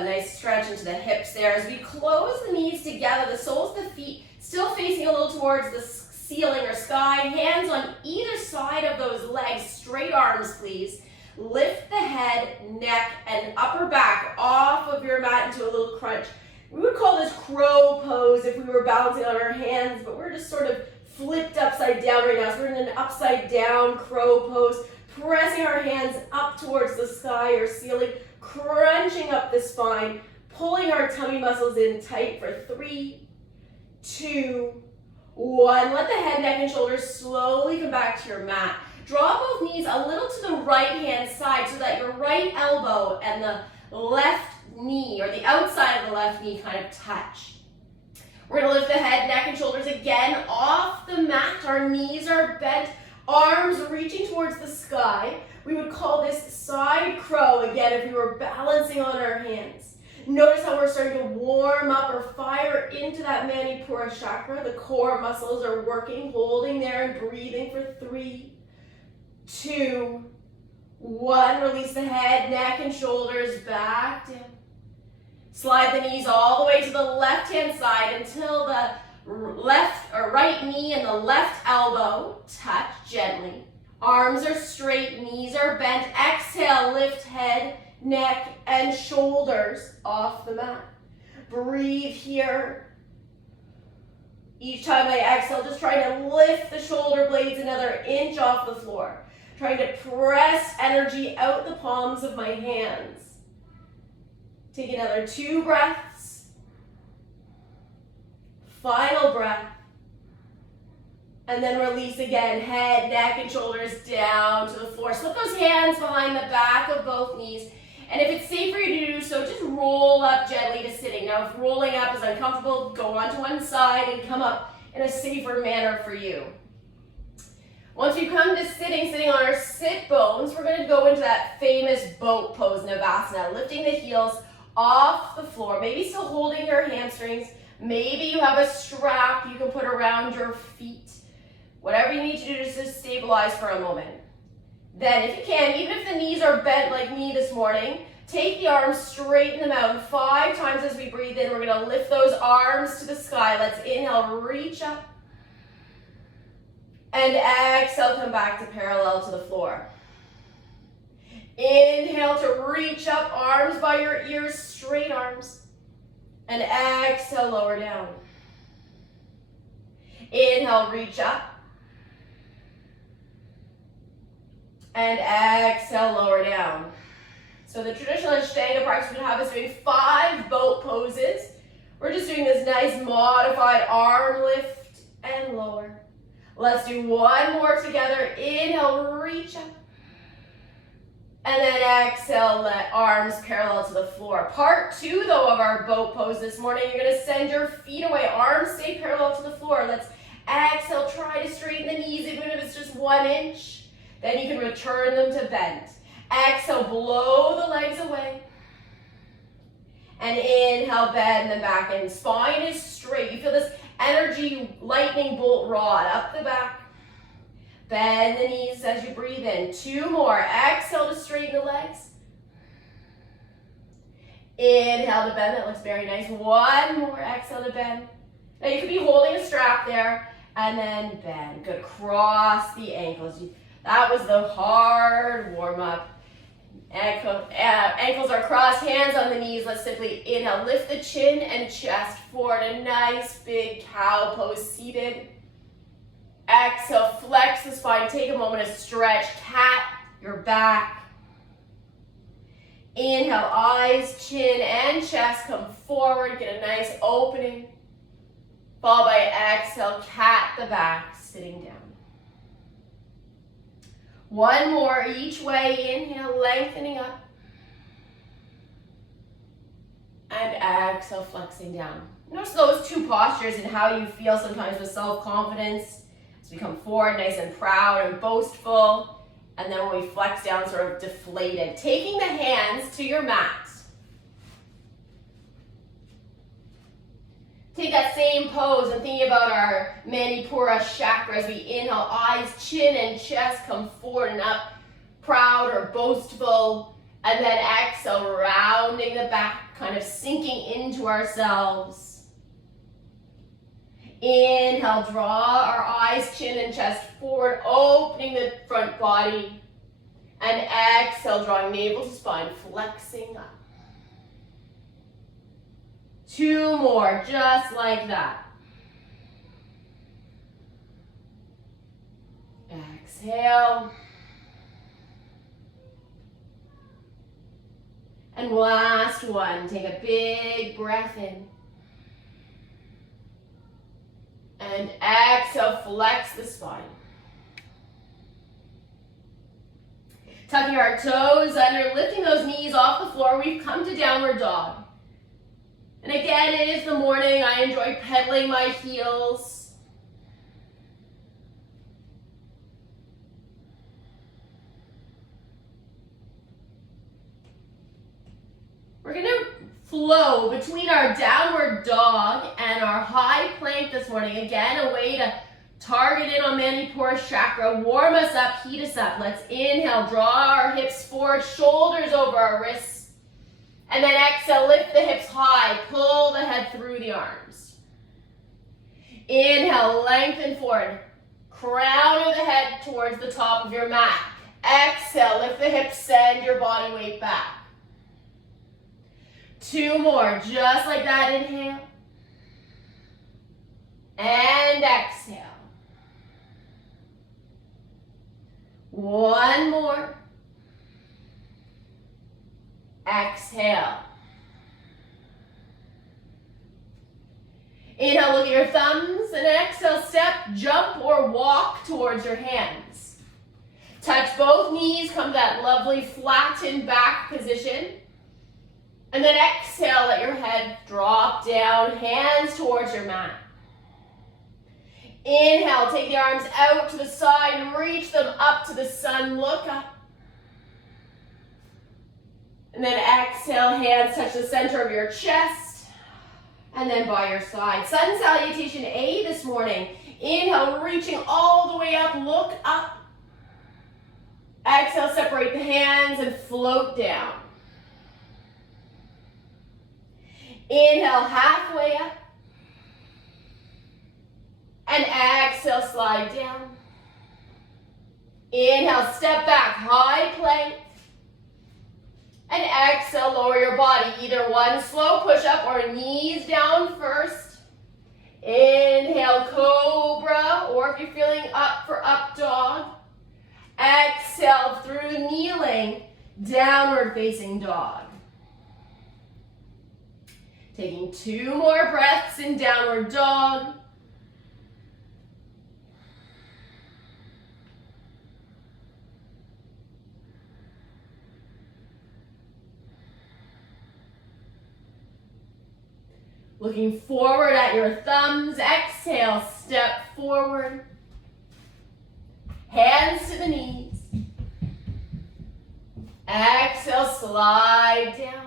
a nice stretch into the hips there. As we close the knees together, the soles of the feet still facing a little towards the ceiling or sky. Hands on either side of those legs. Straight arms, please. Lift the head, neck, and upper back off of your mat into a little crunch. We would call this crow pose if we were balancing on our hands, but we're just sort of flipped upside down right now. So we're in an upside down crow pose, pressing our hands up towards the sky or ceiling, crunching up the spine, pulling our tummy muscles in tight for 3, 2, 1. Let the head, neck, and shoulders slowly come back to your mat. Draw both knees a little to the right-hand side so that your right elbow and the left knee, or the outside of the left knee, kind of touch. We're going to lift the head, neck, and shoulders again off the mat. Our knees are bent, arms reaching towards the sky. We would call this side crow again if we were balancing on our hands. Notice how we're starting to warm up or fire into that Manipura chakra. The core muscles are working, holding there and breathing for 3, 2, 1. Release the head, neck, and shoulders back down. Slide the knees all the way to the left-hand side until the left or right knee and the left elbow touch gently. Arms are straight, knees are bent. Exhale, lift head, neck, and shoulders off the mat. Breathe here. Each time I exhale, just trying to lift the shoulder blades another inch off the floor. Trying to press energy out the palms of my hands. Take another 2 breaths. Final breath. And then release again. Head, neck, and shoulders down to the floor. Slip those hands behind the back of both knees. And if it's safe for you to do so, just roll up gently to sitting. Now, if rolling up is uncomfortable, go onto one side and come up in a safer manner for you. Once we come to sitting on our sit bones, we're going to go into that famous boat pose, Navasana, lifting the heels off the floor, maybe still holding your hamstrings. Maybe you have a strap you can put around your feet. Whatever you need to do just to stabilize for a moment. Then, if you can, even if the knees are bent like me this morning, take the arms, straighten them out. And 5 times as we breathe in, we're going to lift those arms to the sky. Let's inhale, reach up. And exhale, come back to parallel to the floor. Inhale to reach up, arms by your ears, straight arms. And exhale, lower down. Inhale, reach up. And exhale, lower down. So the traditional Ashtanga practice would have us doing 5 boat poses. We're just doing this nice modified arm lift and lower. Let's do 1 more together. Inhale, reach up. And then exhale, let arms parallel to the floor. Part 2, though, of our boat pose this morning, you're going to send your feet away. Arms stay parallel to the floor. Let's exhale, try to straighten the knees, even if it's just 1 inch. Then you can return them to bent. Exhale, blow the legs away. And inhale, bend them back in. Spine is straight. You feel this energy lightning bolt rod up the back. Bend the knees as you breathe in. 2 more. Exhale to straighten the legs. Inhale to bend. That looks very nice. 1 more. Exhale to bend. Now you could be holding a strap there and then bend. Good. Cross the ankles. That was the hard warm up. Ankles are crossed, hands on the knees. Let's simply inhale, lift the chin and chest forward. A nice big cow pose, seated. Exhale, flex the spine. Take a moment to stretch, cat your back. Inhale, eyes, chin, and chest come forward. Get a nice opening. Followed by exhale, cat the back, sitting down. 1 more each way. Inhale, lengthening up. And exhale, flexing down. Notice those 2 postures and how you feel sometimes with self-confidence. As we come forward, nice and proud and boastful. And then when we flex down, sort of deflated. Taking the hands to your mat. Take that same pose and thinking about our Manipura chakra as we inhale, eyes, chin, and chest come forward and up, proud or boastful. And then exhale, rounding the back, kind of sinking into ourselves. Inhale, draw our eyes, chin and chest forward, opening the front body. And exhale, drawing navel to spine, flexing up. 2 more, just like that. Exhale. And last one, take a big breath in. And exhale, flex the spine. Tucking our toes under, lifting those knees off the floor, we've come to downward dog. And again, it is the morning. I enjoy pedaling my heels. We're going to flow between our downward dog and our high plank this morning. Again, a way to target in on Manipura chakra, warm us up, heat us up. Let's inhale, draw our hips forward, shoulders over our wrists. And then exhale, lift the hips high, pull the head through the arms. Inhale, lengthen forward, crown of the head towards the top of your mat. Exhale, lift the hips, send your body weight back. 2 more, just like that, inhale. And exhale. 1 more. Exhale. Inhale, look at your thumbs, and exhale, step, jump, or walk towards your hands. Touch both knees, come to that lovely flattened back position. And then exhale, let your head drop down, hands towards your mat. Inhale, take the arms out to the side and reach them up to the sun, look up. And then exhale, hands touch the center of your chest. And then by your side. Sun salutation A this morning. Inhale, reaching all the way up, look up. Exhale, separate the hands and float down. Inhale, halfway up. And exhale, slide down. Inhale, step back, high plank. And exhale, lower your body. Either one slow push-up or knees down first. Inhale, cobra, or if you're feeling up for up dog. Exhale through kneeling, downward facing dog. Taking 2 more breaths in downward dog. Looking forward at your thumbs. Exhale, step forward. Hands to the knees. Exhale, slide down.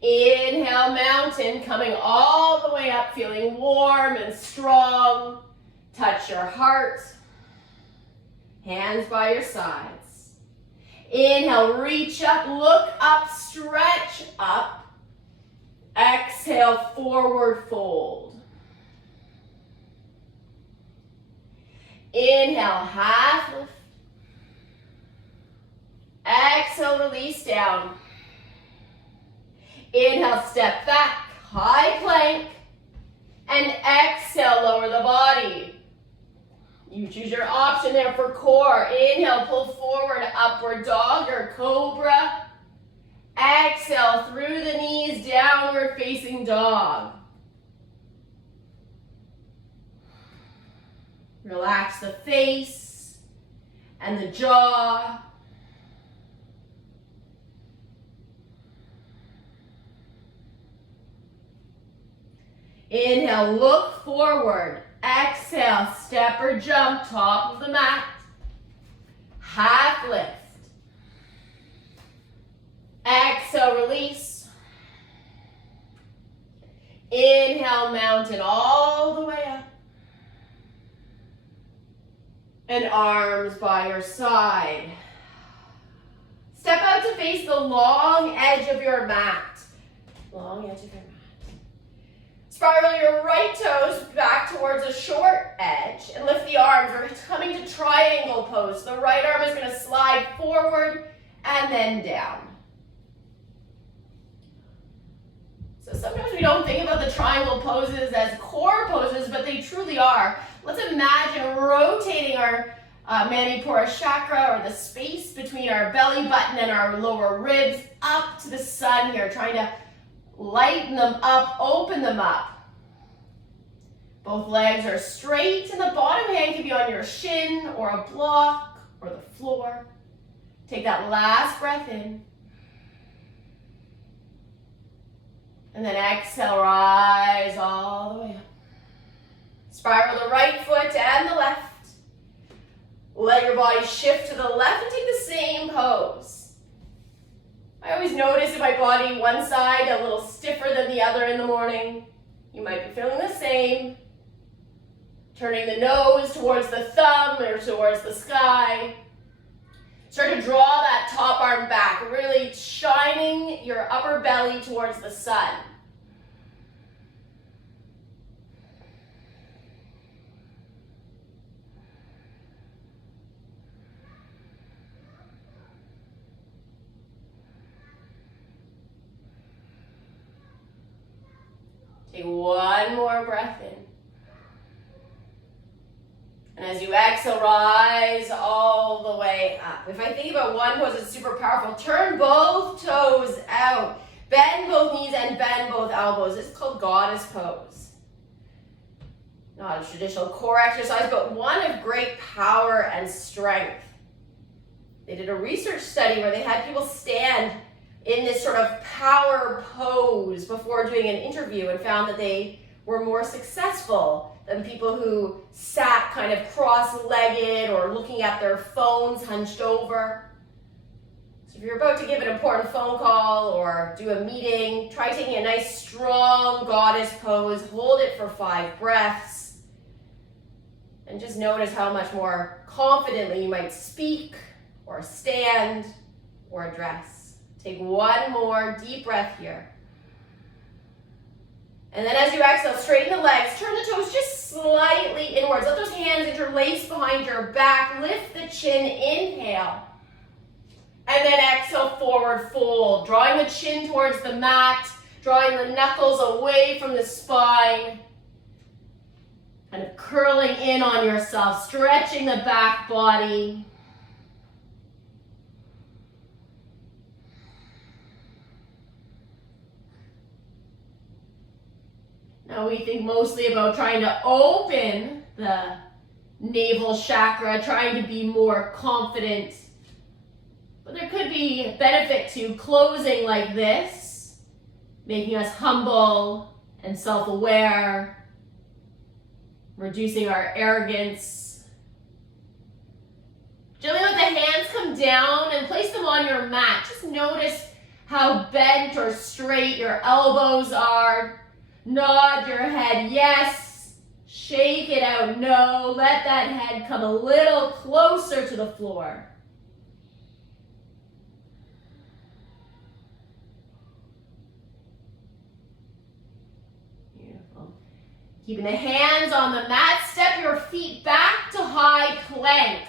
Inhale, mountain, coming all the way up, feeling warm and strong. Touch your heart. Hands by your sides. Inhale, reach up, look up, stretch up. Exhale, forward fold. Inhale, half lift. Exhale, release down. Inhale, step back, high plank. And exhale, lower the body. You choose your option there for core. Inhale, pull forward, upward dog or cobra. Exhale, through the knees, downward facing dog. Relax the face and the jaw. Inhale, look forward. Exhale, step or jump, top of the mat. Half lift. Exhale, release. Inhale, mountain all the way up. And arms by your side. Step out to face the long edge of your mat. Long edge of your mat. Spiral your right toes back towards a short edge and lift the arms. We're coming to triangle pose. The right arm is going to slide forward and then down. So sometimes we don't think about the triangle poses as core poses, but they truly are. Let's imagine rotating our Manipura chakra, or the space between our belly button and our lower ribs, up to the sun here, trying to lighten them up, open them up. Both legs are straight, and the bottom hand can be on your shin or a block or the floor. Take that last breath in. And then exhale, rise all the way up. Spiral the right foot and the left. Let your body shift to the left and take the same pose. I always notice in my body one side a little stiffer than the other in the morning. You might be feeling the same. Turning the nose towards the thumb or towards the sky. Start to draw that top arm back, really shining your upper belly towards the sun. Take one more breath in. And as you exhale, rise all the way up. If I think about one pose that's super powerful, turn both toes out. Bend both knees and bend both elbows. It's called goddess pose. Not a traditional core exercise, but one of great power and strength. They did a research study where they had people stand in this sort of power pose before doing an interview and found that they were more successful than people who sat kind of cross-legged or looking at their phones hunched over. So if you're about to give an important phone call or do a meeting, try taking a nice strong goddess pose, hold it for 5 breaths, and just notice how much more confidently you might speak or stand or address. Take one more deep breath here. And then as you exhale, straighten the legs, turn the toes just slightly inwards. Let those hands interlace behind your back. Lift the chin, inhale. And then exhale, forward fold. Drawing the chin towards the mat, drawing the knuckles away from the spine. Kind of curling in on yourself, stretching the back body. Now we think mostly about trying to open the navel chakra, trying to be more confident. But there could be a benefit to closing like this, making us humble and self-aware, reducing our arrogance. Gently let the hands come down and place them on your mat. Just notice how bent or straight your elbows are. Nod your head yes, shake it out no, let that head come a little closer to the floor. Beautiful. Keeping the hands on the mat, step your feet back to high plank,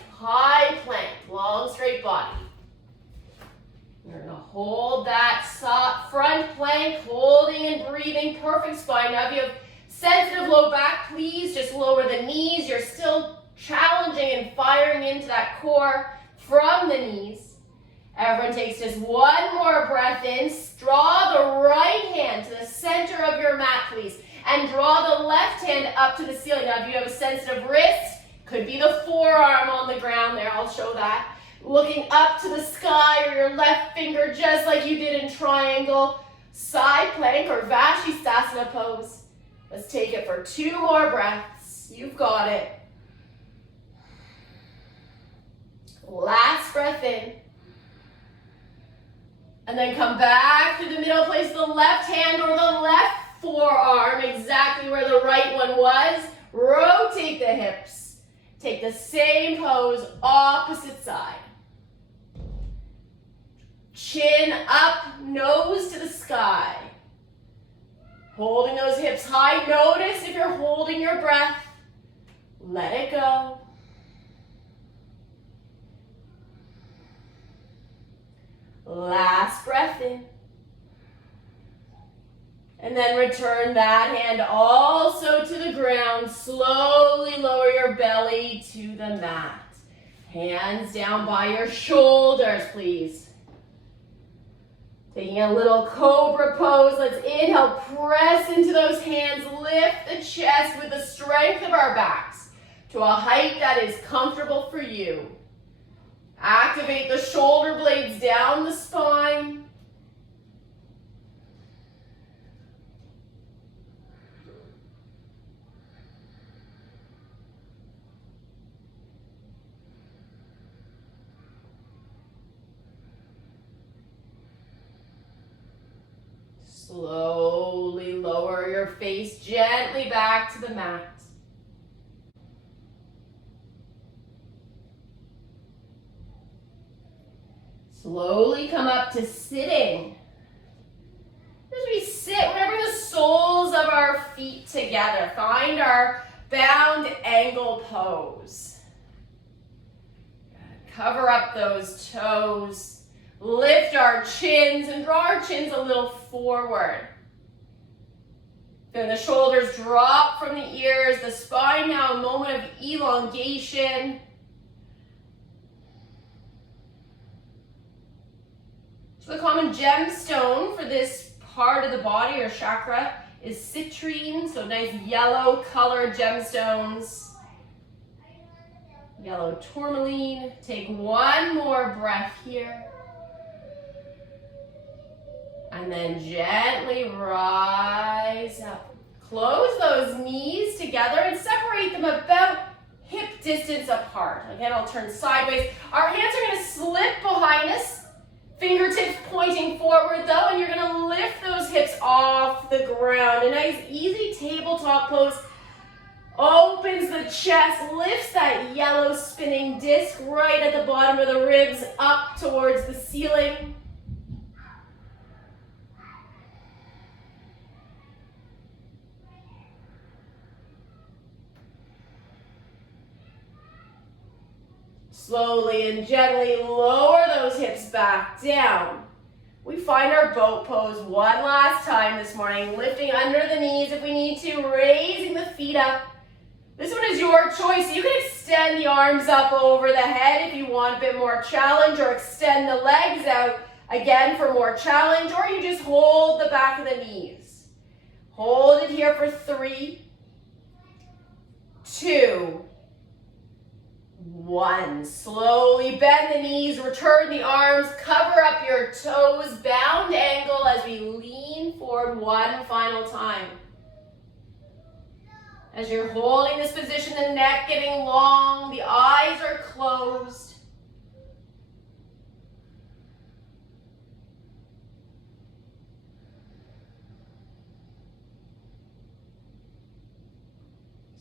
long straight body. You're going to hold that soft front plank, holding and breathing, perfect spine. Now if you have sensitive low back, please just lower the knees. You're still challenging and firing into that core from the knees. Everyone takes just one more breath in. Draw the right hand to the center of your mat, please. And draw the left hand up to the ceiling. Now if you have a sensitive wrist, could be the forearm on the ground there. I'll show that. Looking up to the sky, or your left finger just like you did in triangle, side plank or Vashisthasana pose. Let's take it for 2 more breaths. You've got it. Last breath in. And then come back through the middle, place the left hand or the left forearm exactly where the right one was. Rotate the hips. Take the same pose, opposite side. Chin up, nose to the sky. Holding those hips high. Notice if you're holding your breath. Let it go. Last breath in. And then return that hand also to the ground. Slowly lower your belly to the mat. Hands down by your shoulders, please. Taking a little cobra pose. Let's inhale, press into those hands. Lift the chest with the strength of our backs to a height that is comfortable for you. Activate the shoulder blades down the spine. Slowly lower your face gently back to the mat. Slowly come up to sitting. As we sit, we're going to bring the soles of our feet together. Find our bound angle pose. Cover up those toes. Lift our chins and draw our chins a little forward. Then the shoulders drop from the ears. The spine now a moment of elongation. So the common gemstone for this part of the body or chakra is citrine. So nice yellow colored gemstones. Yellow tourmaline. Take one more breath here. And then gently rise up. Close those knees together and separate them about hip distance apart. Again, I'll turn sideways. Our hands are going to slip behind us. Fingertips pointing forward though, and you're going to lift those hips off the ground. A nice easy tabletop pose. Opens the chest, lifts that yellow spinning disc right at the bottom of the ribs up towards the ceiling. Slowly and gently lower those hips back down. We find our boat pose one last time this morning, lifting under the knees if we need to, raising the feet up. This one is your choice. You can extend the arms up over the head if you want a bit more challenge, or extend the legs out again for more challenge, or you just hold the back of the knees. Hold it here for 3, 2, 1. Slowly bend the knees, return the arms, cover up your toes, bound angle as we lean forward one final time. As you're holding this position, the neck getting long, the eyes are closed.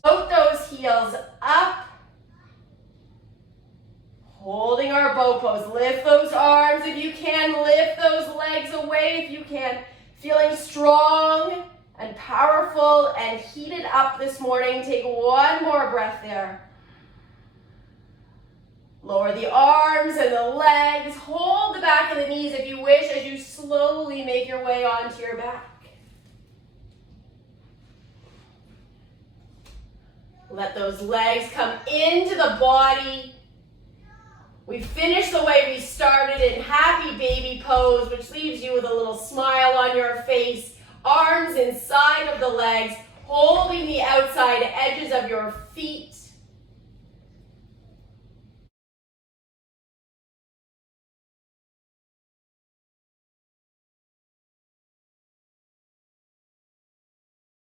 Float those heels up. Holding our bow pose. Lift those arms if you can. Lift those legs away if you can. Feeling strong and powerful and heated up this morning. Take one more breath there. Lower the arms and the legs. Hold the back of the knees if you wish as you slowly make your way onto your back. Let those legs come into the body. We finish the way we started in happy baby pose, which leaves you with a little smile on your face. Arms inside of the legs, holding the outside edges of your feet.